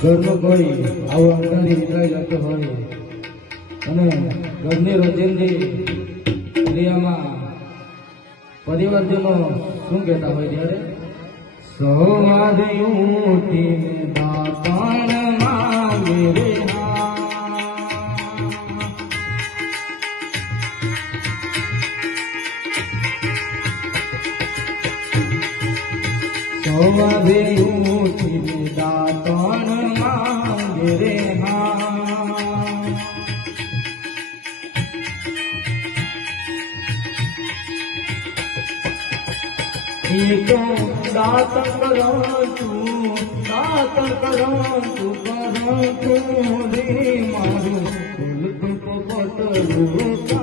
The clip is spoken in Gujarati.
ઘરનો કોઈ આવો અંધારી વિતરાઈ જતો હોય અને ઘરની રોજિંદી ક્રિયામાં પરિવારજનો શું કહેતા હોય ત્યારે સવારે ઉઠીને દાતાણ માંગે રે સવારે ઉઠીને દાતાણ માંગે રે तो दातन करो तू रे मारू फूल को पटरू